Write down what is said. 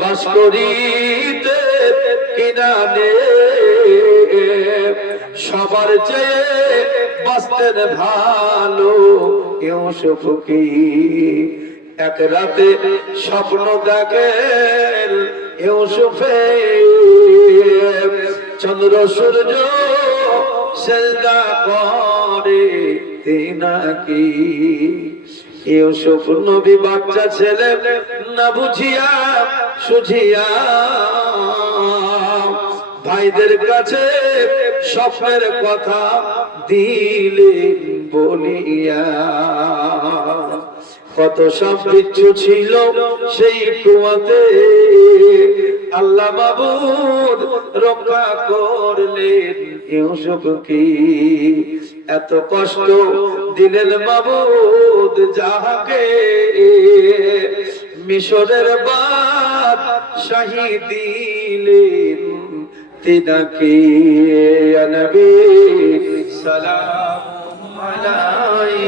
বাস করিতে কিনারে সবার চেয়ে বাঁচতেন ভালো ইউসুফ কি এক রাতে স্বপ্ন দেখেন ইউসুফে চন্দ্র সূর্য সেজদা করে তিনাকি ইউসুফ নবী বাচ্চা ছেলে না বুঝিয়া সুঝিয়া ভাইদের কাছে স্বপ্নের কথা দিলেন বলিয়া কত সব বিচ্ছু ছিল সেই কুয়াতে আল্লাহ মাবুদ রক্ষা করলেন ইউসুফ কি এত কষ্ট দিলেন মাবুদ যাহাকে মিশরের বাদশাহী দিলেন তিনাকে নবী সালাম আলাইহি